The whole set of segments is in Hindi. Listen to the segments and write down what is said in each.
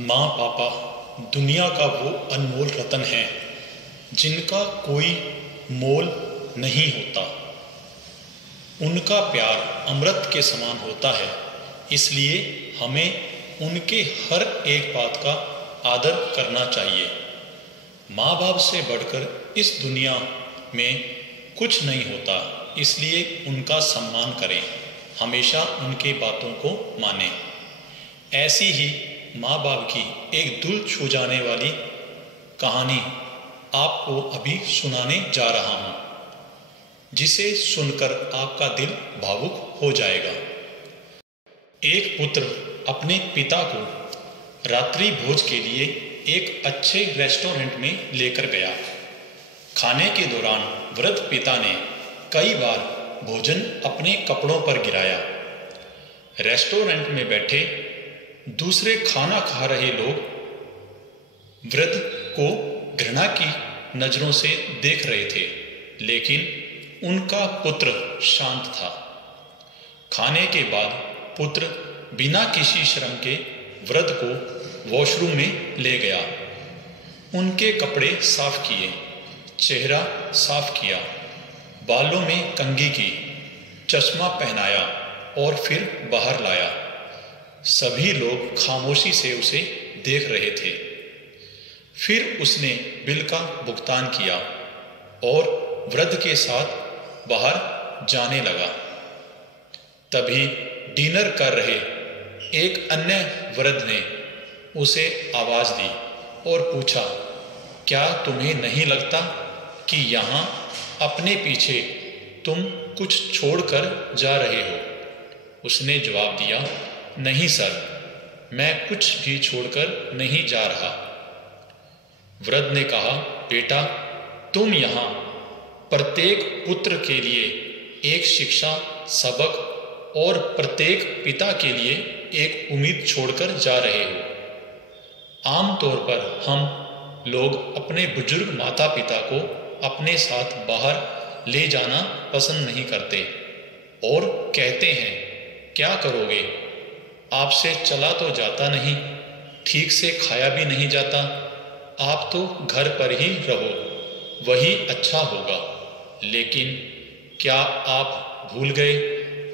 माँ पापा दुनिया का वो अनमोल रतन है जिनका कोई मोल नहीं होता। उनका प्यार अमृत के समान होता है, इसलिए हमें उनके हर एक बात का आदर करना चाहिए। माँ बाप से बढ़कर इस दुनिया में कुछ नहीं होता, इसलिए उनका सम्मान करें, हमेशा उनके बातों को मानें। ऐसी ही माँ बाप की एक दिल छू जाने वाली कहानी आपको अभी सुनाने जा रहा हूँ, जिसे सुनकर आपका दिल भावुक हो जाएगा। एक पुत्र अपने पिता को रात्रि भोज के लिए एक अच्छे रेस्टोरेंट में लेकर गया। खाने के दौरान वृद्ध पिता ने कई बार भोजन अपने कपड़ों पर गिराया। रेस्टोरेंट में बैठे दूसरे खाना खा रहे लोग वृद्ध को घृणा की नजरों से देख रहे थे, लेकिन उनका पुत्र शांत था। खाने के बाद पुत्र बिना किसी शर्म के वृद्ध को वॉशरूम में ले गया। उनके कपड़े साफ किए, चेहरा साफ किया, बालों में कंघी की, चश्मा पहनाया और फिर बाहर लाया। सभी लोग खामोशी से उसे देख रहे थे। फिर उसने बिल का भुगतान किया और वृद्ध के साथ बाहर जाने लगा। तभी डिनर कर रहे एक अन्य वृद्ध ने उसे आवाज दी और पूछा, क्या तुम्हें नहीं लगता कि यहाँ अपने पीछे तुम कुछ छोड़कर जा रहे हो? उसने जवाब दिया, नहीं सर, मैं कुछ भी छोड़कर नहीं जा रहा। वृद्ध ने कहा, बेटा, तुम यहाँ प्रत्येक पुत्र के लिए एक शिक्षा सबक और प्रत्येक पिता के लिए एक उम्मीद छोड़कर जा रहे हो। आमतौर पर हम लोग अपने बुजुर्ग माता पिता को अपने साथ बाहर ले जाना पसंद नहीं करते और कहते हैं, क्या करोगे? आपसे चला तो जाता नहीं, ठीक से खाया भी नहीं जाता, आप तो घर पर ही रहो, वही अच्छा होगा। लेकिन क्या आप भूल गए,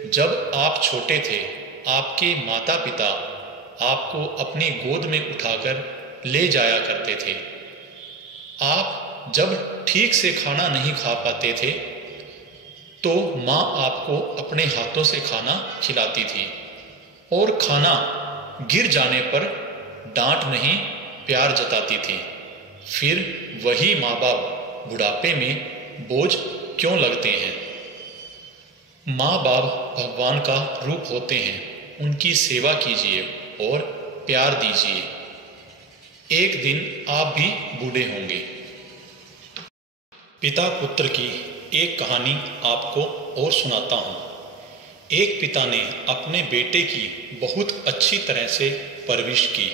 जब आप छोटे थे आपके माता पिता आपको अपनी गोद में उठाकर ले जाया करते थे। आप जब ठीक से खाना नहीं खा पाते थे तो माँ आपको अपने हाथों से खाना खिलाती थी और खाना गिर जाने पर डांट नहीं प्यार जताती थी। फिर वही माँ बाप बुढ़ापे में बोझ क्यों लगते हैं? माँ बाप भगवान का रूप होते हैं, उनकी सेवा कीजिए और प्यार दीजिए। एक दिन आप भी बूढ़े होंगे। पिता पुत्र की एक कहानी आपको और सुनाता हूँ। एक पिता ने अपने बेटे की बहुत अच्छी तरह से परवरिश की,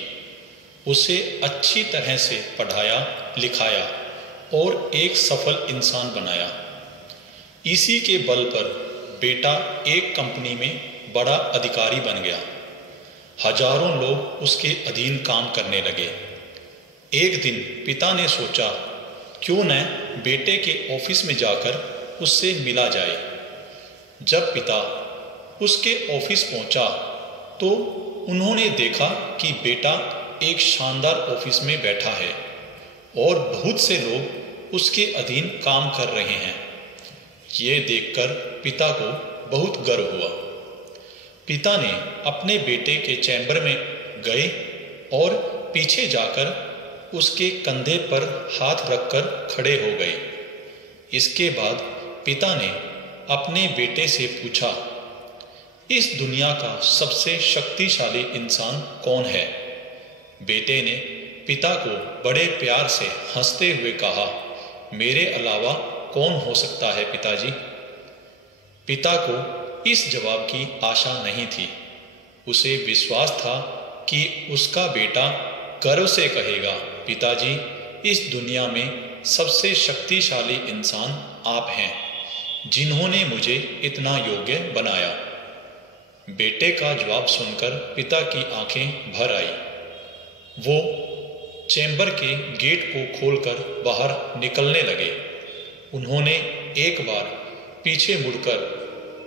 उसे अच्छी तरह से पढ़ाया लिखाया और एक सफल इंसान बनाया। इसी के बल पर बेटा एक कंपनी में बड़ा अधिकारी बन गया। हजारों लोग उसके अधीन काम करने लगे। एक दिन पिता ने सोचा, क्यों न बेटे के ऑफिस में जाकर उससे मिला जाए। जब पिता उसके ऑफिस पहुंचा तो उन्होंने देखा कि बेटा एक शानदार ऑफिस में बैठा है और बहुत से लोग उसके अधीन काम कर रहे हैं। ये देखकर पिता को बहुत गर्व हुआ। पिता ने अपने बेटे के चैम्बर में गए और पीछे जाकर उसके कंधे पर हाथ रखकर खड़े हो गए। इसके बाद पिता ने अपने बेटे से पूछा, इस दुनिया का सबसे शक्तिशाली इंसान कौन है? बेटे ने पिता को बड़े प्यार से हंसते हुए कहा, मेरे अलावा कौन हो सकता है पिताजी? पिता को इस जवाब की आशा नहीं थी। उसे विश्वास था कि उसका बेटा गर्व से कहेगा, पिताजी, इस दुनिया में सबसे शक्तिशाली इंसान आप हैं, जिन्होंने मुझे इतना योग्य बनाया। बेटे का जवाब सुनकर पिता की आंखें भर आई। वो चैम्बर के गेट को खोलकर बाहर निकलने लगे। उन्होंने एक बार पीछे मुड़कर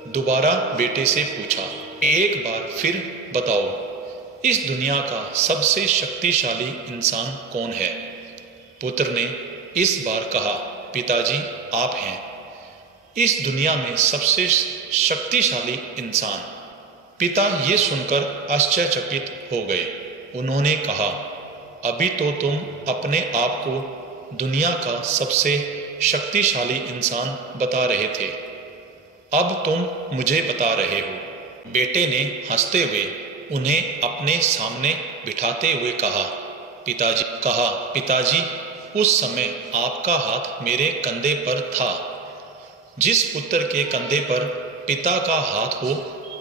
दोबारा बेटे से पूछा, एक बार फिर बताओ, इस दुनिया का सबसे शक्तिशाली इंसान कौन है? पुत्र ने इस बार कहा, पिताजी आप हैं इस दुनिया में सबसे शक्तिशाली इंसान। पिता ये सुनकर आश्चर्यचकित हो गए। उन्होंने कहा, अभी तो तुम अपने आप को दुनिया का सबसे शक्तिशाली इंसान बता रहे थे, अब तुम मुझे बता रहे हो। बेटे ने हंसते हुए उन्हें अपने सामने बिठाते हुए कहा, पिताजी उस समय आपका हाथ मेरे कंधे पर था। जिस पुत्र के कंधे पर पिता का हाथ हो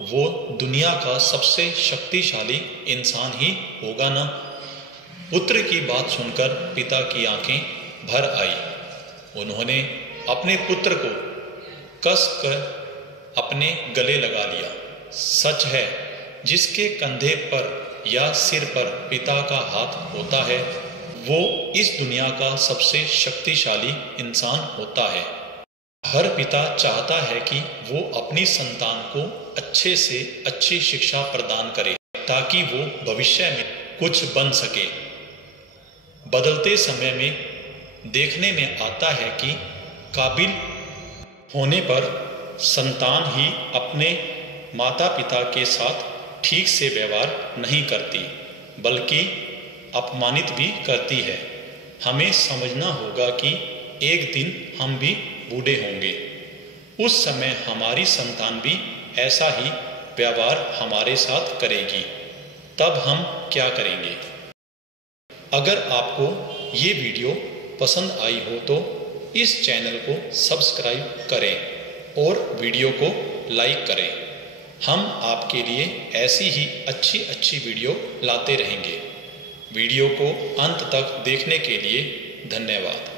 वो दुनिया का सबसे शक्तिशाली इंसान ही होगा ना। पुत्र की बात सुनकर पिता की आंखें भर आई। उन्होंने अपने पुत्र को कस कर अपने गले लगा लिया। सच है, जिसके कंधे पर या सिर पर पिता का हाथ होता है वो इस दुनिया का सबसे शक्तिशाली इंसान होता है। हर पिता चाहता है कि वो अपनी संतान को अच्छे से अच्छी शिक्षा प्रदान करे ताकि वो भविष्य में कुछ बन सके। बदलते समय में देखने में आता है कि काबिल होने पर संतान ही अपने माता पिता के साथ ठीक से व्यवहार नहीं करती बल्कि अपमानित भी करती है। हमें समझना होगा कि एक दिन हम भी बूढ़े होंगे। उस समय हमारी संतान भी ऐसा ही व्यवहार हमारे साथ करेगी। तब हम क्या करेंगे? अगर आपको ये वीडियो पसंद आई हो तो इस चैनल को सब्सक्राइब करें और वीडियो को लाइक करें। हम आपके लिए ऐसी ही अच्छी वीडियो लाते रहेंगे। वीडियो को अंत तक देखने के लिए धन्यवाद।